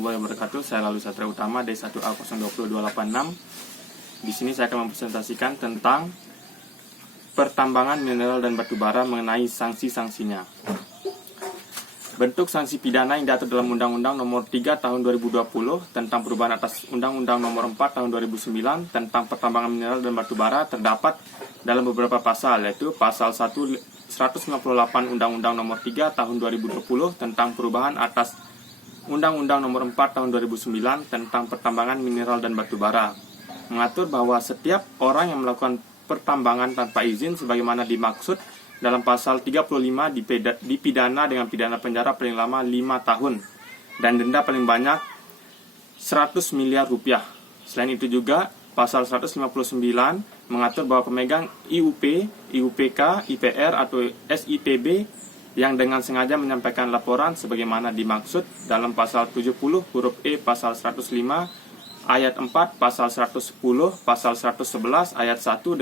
warahmatullahi wabarakatuh. Saya Lalu Satria Utama D1A 020286. Di sini saya akan mempresentasikan tentang pertambangan mineral dan batubara mengenai sanksi-sanksinya. Bentuk sanksi pidana yang diatur dalam Undang-Undang Nomor 3 Tahun 2020 tentang perubahan atas Undang-Undang Nomor 4 Tahun 2009 tentang pertambangan mineral dan batubara terdapat dalam beberapa pasal, yaitu pasal 158 Undang-Undang Nomor 3 Tahun 2020 tentang perubahan atas Undang-Undang Nomor 4 Tahun 2009 tentang pertambangan mineral dan batubara, mengatur bahwa setiap orang yang melakukan pertambangan tanpa izin sebagaimana dimaksud dalam pasal 35 dipidana dengan pidana penjara paling lama 5 tahun dan denda paling banyak 100 miliar rupiah. Selain itu juga pasal 159 mengatur bahwa pemegang IUP, IUPK, IPR atau SIPB yang dengan sengaja menyampaikan laporan sebagaimana dimaksud dalam pasal 70 huruf E pasal 105 ayat 4, pasal 110, pasal 111 ayat 1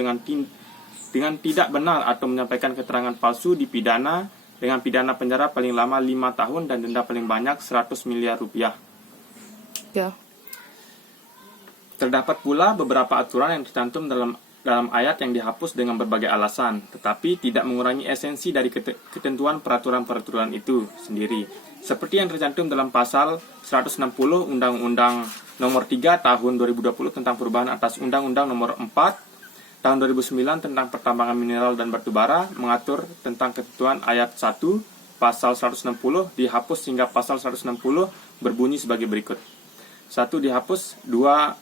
dengan tidak benar atau menyampaikan keterangan palsu dipidana dengan pidana penjara paling lama 5 tahun dan denda paling banyak 100 miliar rupiah. Ya. Terdapat pula beberapa aturan yang tercantum dalam ayat yang dihapus dengan berbagai alasan, tetapi tidak mengurangi esensi dari ketentuan peraturan-peraturan itu sendiri. Seperti yang tercantum dalam pasal 160 Undang-Undang Nomor 3 Tahun 2020 tentang perubahan atas Undang-Undang Nomor 4 Tahun 2009 tentang pertambangan mineral dan batubara, mengatur tentang ketentuan ayat 1 pasal 160 dihapus sehingga pasal 160 berbunyi sebagai berikut. 1 dihapus, 2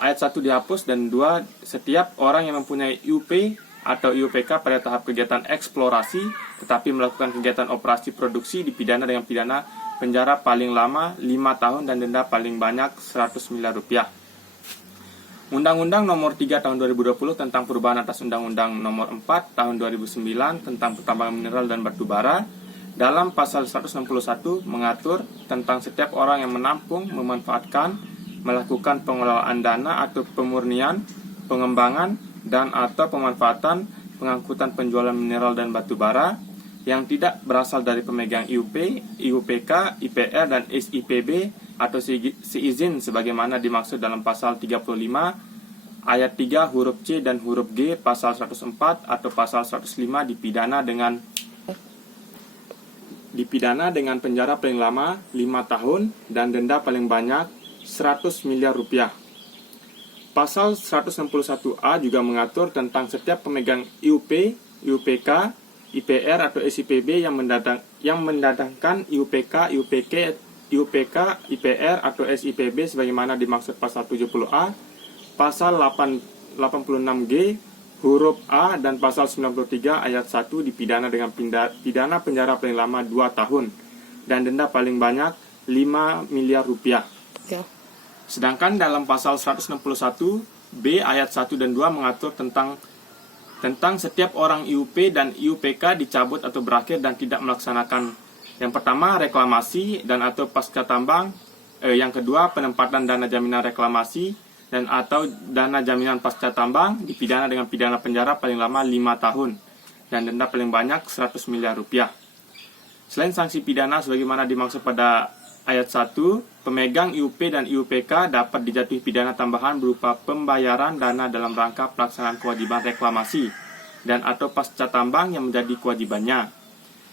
ayat 1 dihapus, dan 2 setiap orang yang mempunyai IUP atau IUPK pada tahap kegiatan eksplorasi tetapi melakukan kegiatan operasi produksi dipidana dengan pidana penjara paling lama 5 tahun dan denda paling banyak 100 miliar rupiah. Undang-Undang Nomor 3 Tahun 2020 tentang perubahan atas Undang-Undang Nomor 4 Tahun 2009 tentang pertambangan mineral dan batubara dalam pasal 161 mengatur tentang setiap orang yang menampung, memanfaatkan, melakukan pengelolaan dana atau pemurnian, pengembangan dan atau pemanfaatan, pengangkutan penjualan mineral dan batubara yang tidak berasal dari pemegang IUP, IUPK, IPR dan SIPB atau seizin sebagaimana dimaksud dalam pasal 35 ayat 3 huruf C dan huruf G pasal 104 atau pasal 105 dipidana dengan penjara paling lama 5 tahun dan denda paling banyak 100 miliar rupiah. Pasal 161A juga mengatur tentang setiap pemegang IUP, IUPK, IPR atau SIPB yang mendatangkan IUPK, IUPK, IPR atau SIPB sebagaimana dimaksud pasal 70A, pasal 86G huruf A dan pasal 93 ayat 1 dipidana dengan pidana penjara paling lama 2 tahun dan denda paling banyak 5 miliar rupiah. Ya. Sedangkan dalam pasal 161B ayat 1 dan 2 mengatur tentang setiap orang IUP dan IUPK dicabut atau berakhir dan tidak melaksanakan yang pertama reklamasi dan atau pasca tambang, yang kedua penempatan dana jaminan reklamasi dan atau dana jaminan pasca tambang dipidana dengan pidana penjara paling lama 5 tahun dan denda paling banyak 100 miliar rupiah. Selain sanksi pidana sebagaimana dimaksud pada ayat 1, pemegang IUP dan IUPK dapat dijatuhi pidana tambahan berupa pembayaran dana dalam rangka pelaksanaan kewajiban reklamasi dan atau pasca tambang yang menjadi kewajibannya.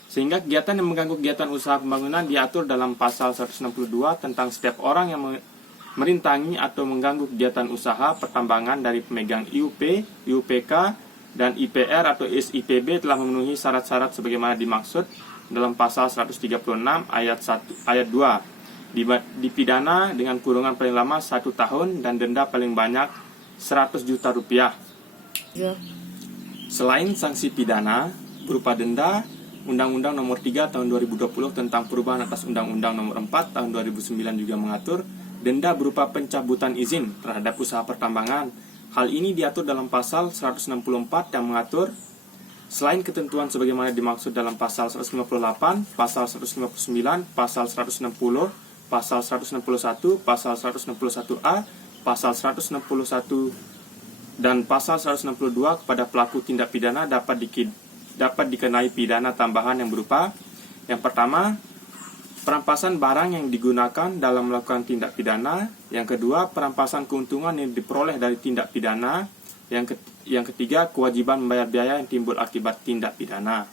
Sehingga kegiatan yang mengganggu kegiatan usaha pembangunan diatur dalam pasal 162 tentang setiap orang yang merintangi atau mengganggu kegiatan usaha pertambangan dari pemegang IUP, IUPK, dan IPR atau SIPB telah memenuhi syarat-syarat sebagaimana dimaksud dalam pasal 136 ayat 2 dipidana dengan kurungan paling lama 1 tahun dan denda paling banyak 100 juta rupiah. Ya. Selain sanksi pidana berupa denda, Undang-Undang Nomor 3 Tahun 2020 tentang perubahan atas Undang-Undang Nomor 4 Tahun 2009 juga mengatur denda berupa pencabutan izin terhadap usaha pertambangan. Hal ini diatur dalam pasal 164 yang mengatur selain ketentuan sebagaimana dimaksud dalam pasal 158, pasal 159, pasal 160, pasal 161, pasal 161A, pasal 161 dan pasal 162 kepada pelaku tindak pidana dapat dikenai pidana tambahan yang berupa yang pertama perampasan barang yang digunakan dalam melakukan tindak pidana. Yang kedua, perampasan keuntungan yang diperoleh dari tindak pidana. Yang ketiga, kewajiban membayar biaya yang timbul akibat tindak pidana.